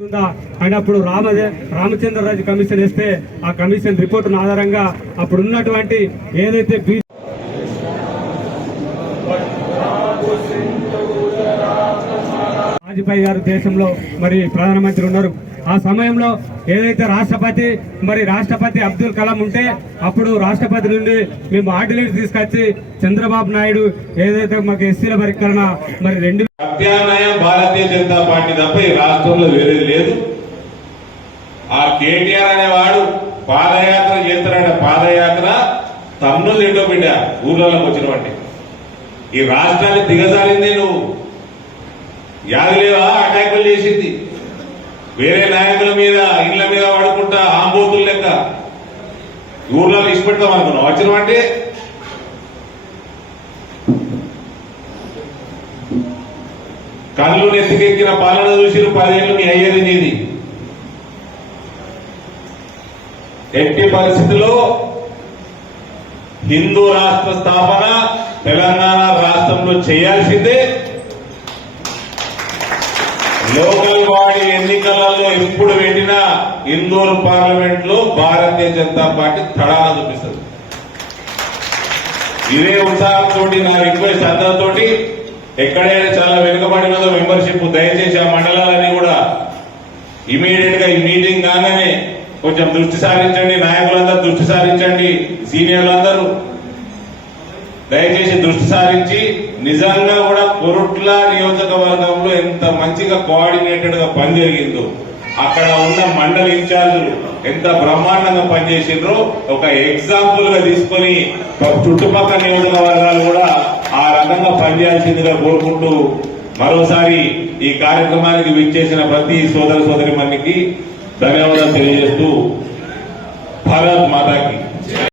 And అప్పుడు Ramachandra Raju commission వేస్తే ఆ కమిషన్ రిపోర్ట్ ఆధారంగా అప్పుడు ఉన్నటువంటి ఏదైతే వాజ్పేయి గారు దేశంలో మరి ప్రధానమంత్రి ఉన్నారు. ఆ సమయంలో ఏదైతే రాష్ట్రపతి అబ్దుల్ కలాం ఉంటే అప్పుడు రాష్ట్రపతి నుండి మేము ఆర్డినెన్స్ తీసుకొచ్చి చంద్రబాబు నాయుడు ఏదైతే మాకు ఎస్సీల పరికరణ మరి ప్రత్యామ్నాయం భారతీయ జనతా పార్టీ తప్ప ఈ రాష్ట్రంలో వేరేది లేదు. ఆ కేటీఆర్ అనేవాడు పాదయాత్ర చేస్తున్నాడు. పాదయాత్ర తమ్ముళ్ళు ఏంటో బిడ్డ ఊర్లలోకి వచ్చినవంటి ఈ రాష్ట్రాన్ని దిగజారింది నువ్వు. యాదలేవా అటాకులు చేసింది వేరే నాయకుల మీద ఇళ్ల మీద పడుకుంటా ఆంబోతులు లెక్క ఊర్లలో ఇష్టపెడతాం అనుకున్నావు. వచ్చినవంటే కళ్ళు నెత్తికెక్కిన పాలన చూసి 10 ఏళ్ళు నీ అయ్యేది నీది. ఎట్టి పరిస్థితుల్లో హిందూ రాష్ట్ర స్థాపన తెలంగాణ రాష్ట్రంలో చేయాల్సిందే. లోకల్ బాడీ ఎన్నికలలో ఎప్పుడు పెట్టినా ఇందూరు పార్లమెంట్ లో భారతీయ జనతా పార్టీ తడాలా చూపిస్తుంది. ఇదే ఉత్సాహంతో నా రిక్వెస్ట్ అందరితోటి ఎక్కడైనా చాలా వెనుకబడినదో మెంబర్షిప్ దయచేసి ఆ మండలాలన్నీ కూడా ఇమీడియట్ గా ఈ మీటింగ్ కాగానే కొంచెం దృష్టి సారించండి. నాయకులందరూ దృష్టి సారించండి. సీనియర్లందరూ దయచేసి దృష్టి సారించి నిజంగా కూడా కొరుట్ల నియోజకవర్గంలో ఎంత మంచిగా కోఆర్డినేటెడ్ గా పని జరిగిందో, అక్కడ ఉన్న మండల ఇన్ఛార్జులు ఎంత బ్రహ్మాండంగా పనిచేసిండ్రో ఒక ఎగ్జాంపుల్ గా తీసుకుని చుట్టుపక్కల నియోజకవర్గాలు కూడా ఆ రకంగా పనిచేయాల్సిందిగా కోరుకుంటూ మరోసారి ఈ కార్యక్రమానికి విచ్చేసిన ప్రతి సోదర సోదరి మనికి ధన్యవాదాలు తెలియజేస్తూ భారత్ మాతాకి